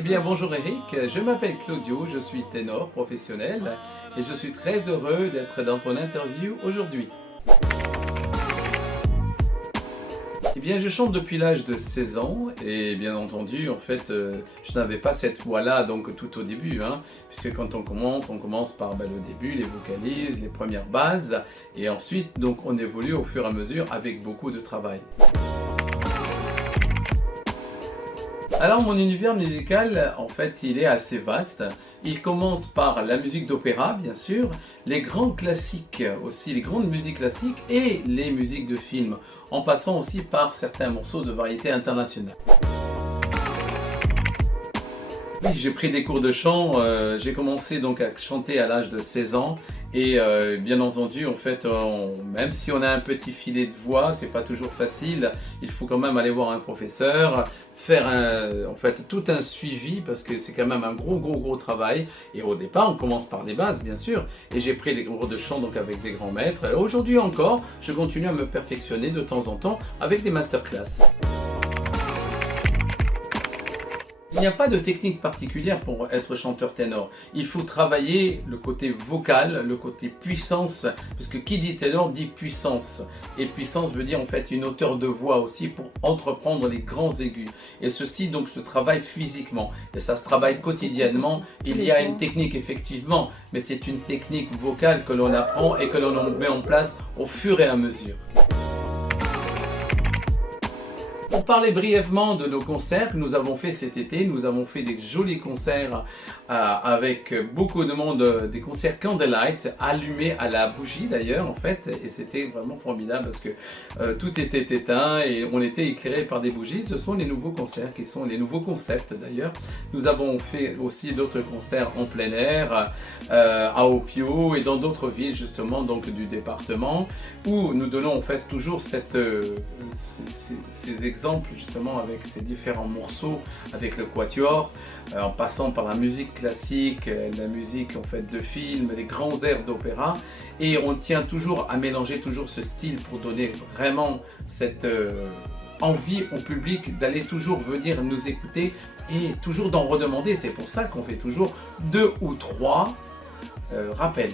Eh bien bonjour Eric, je m'appelle Claudio, je suis ténor professionnel et je suis très heureux d'être dans ton interview aujourd'hui. Eh bien je chante depuis l'âge de 16 ans et bien entendu en fait je n'avais pas cette voix-là donc tout au début puisque quand on commence par le début, les vocalises, les premières bases et ensuite donc on évolue au fur et à mesure avec beaucoup de travail. Alors mon univers musical, en fait, il est assez vaste. Il commence par la musique d'opéra, bien sûr, les grands classiques aussi, les grandes musiques classiques et les musiques de films, en passant aussi par certains morceaux de variété internationale. Oui, j'ai pris des cours de chant, j'ai commencé donc à chanter à l'âge de 16 ans et bien entendu en fait même si on a un petit filet de voix, c'est pas toujours facile, il faut quand même aller voir un professeur, faire en fait tout un suivi parce que c'est quand même un gros travail et au départ on commence par des bases bien sûr et j'ai pris des cours de chant donc avec des grands maîtres et aujourd'hui encore je continue à me perfectionner de temps en temps avec des masterclass. Il n'y a pas de technique particulière pour être chanteur ténor. Il faut travailler le côté vocal, le côté puissance, parce que qui dit ténor dit puissance. Et puissance veut dire en fait une hauteur de voix aussi pour entreprendre les grands aigus. Et ceci donc se travaille physiquement. Et ça se travaille quotidiennement. Il y a une technique effectivement, mais c'est une technique vocale que l'on apprend et que l'on met en place au fur et à mesure. Pour parler brièvement de nos concerts que nous avons fait cet été, nous avons fait des jolis concerts avec beaucoup de monde, des concerts Candlelight, allumés à la bougie d'ailleurs en fait, et c'était vraiment formidable parce que tout était éteint et on était éclairé par des bougies. Ce sont les nouveaux concerts qui sont les nouveaux concepts d'ailleurs. Nous avons fait aussi d'autres concerts en plein air, à Opio et dans d'autres villes justement donc du département où nous donnons en fait toujours ces exemples justement avec ces différents morceaux avec le quatuor en passant par la musique classique, la musique en fait de film, les grands airs d'opéra et on tient toujours à mélanger toujours ce style pour donner vraiment cette envie au public d'aller toujours venir nous écouter et toujours d'en redemander. C'est pour ça qu'on fait toujours 2 ou 3 rappels.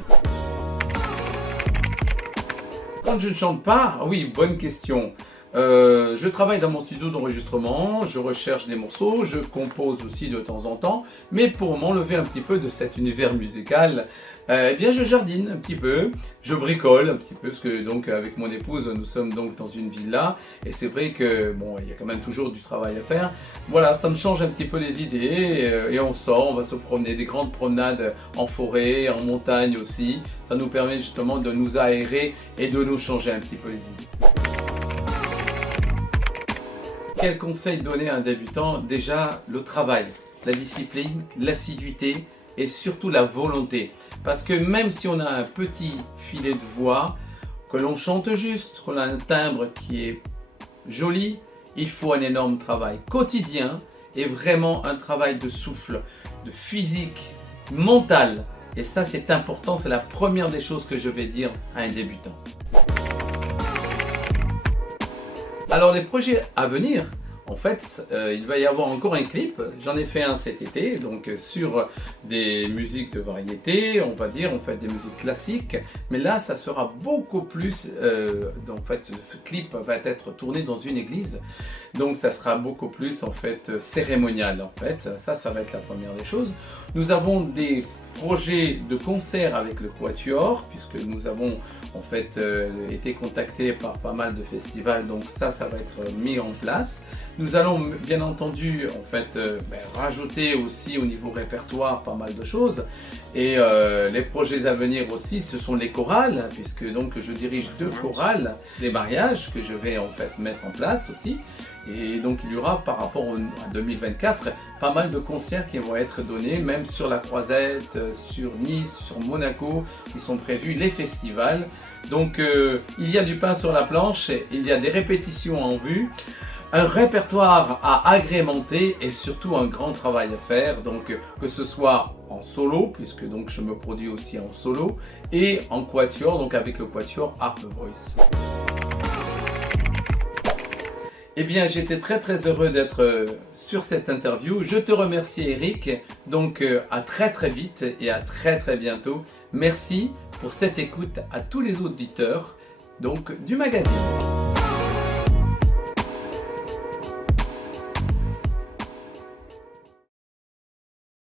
Quand je ne chante pas, oui, bonne question. Je travaille dans mon studio d'enregistrement, je recherche des morceaux, je compose aussi de temps en temps, mais pour m'enlever un petit peu de cet univers musical, eh bien je jardine un petit peu, je bricole un petit peu, parce que donc avec mon épouse nous sommes donc dans une villa, et c'est vrai que bon, il y a quand même toujours du travail à faire. Voilà, ça me change un petit peu les idées, et on sort, on va se promener, des grandes promenades en forêt, en montagne aussi, ça nous permet justement de nous aérer et de nous changer un petit peu les idées. Quel conseil donner à un débutant? Déjà, le travail, la discipline, l'assiduité et surtout la volonté. Parce que même si on a un petit filet de voix, que l'on chante juste, qu'on a un timbre qui est joli, il faut un énorme travail quotidien et vraiment un travail de souffle, de physique, mental. Et ça, c'est important, c'est la première des choses que je vais dire à un débutant. Alors les projets à venir, en fait, il va y avoir encore un clip, j'en ai fait un cet été, donc sur des musiques de variété, on va dire, on fait des musiques classiques, mais là ça sera beaucoup plus, en fait ce clip va être tourné dans une église, donc ça sera beaucoup plus en fait cérémonial en fait, ça va être la première des choses. Nous avons des projets de concert avec le quatuor puisque nous avons en fait été contactés par pas mal de festivals, donc ça va être mis en place. Nous allons bien entendu en fait rajouter aussi au niveau répertoire pas mal de choses et les projets à venir aussi ce sont les chorales puisque donc je dirige 2 chorales, des mariages que je vais en fait mettre en place aussi. Et donc il y aura par rapport à 2024 pas mal de concerts qui vont être donnés, même sur la Croisette, sur Nice, sur Monaco, qui sont prévus, les festivals. Donc il y a du pain sur la planche, il y a des répétitions en vue, un répertoire à agrémenter et surtout un grand travail à faire. Donc que ce soit en solo, puisque donc je me produis aussi en solo, et en quatuor, donc avec le quatuor Harp Voice. Eh bien, j'étais très heureux d'être sur cette interview. Je te remercie Eric. Donc à très vite et à très bientôt. Merci pour cette écoute à tous les auditeurs donc, du magazine.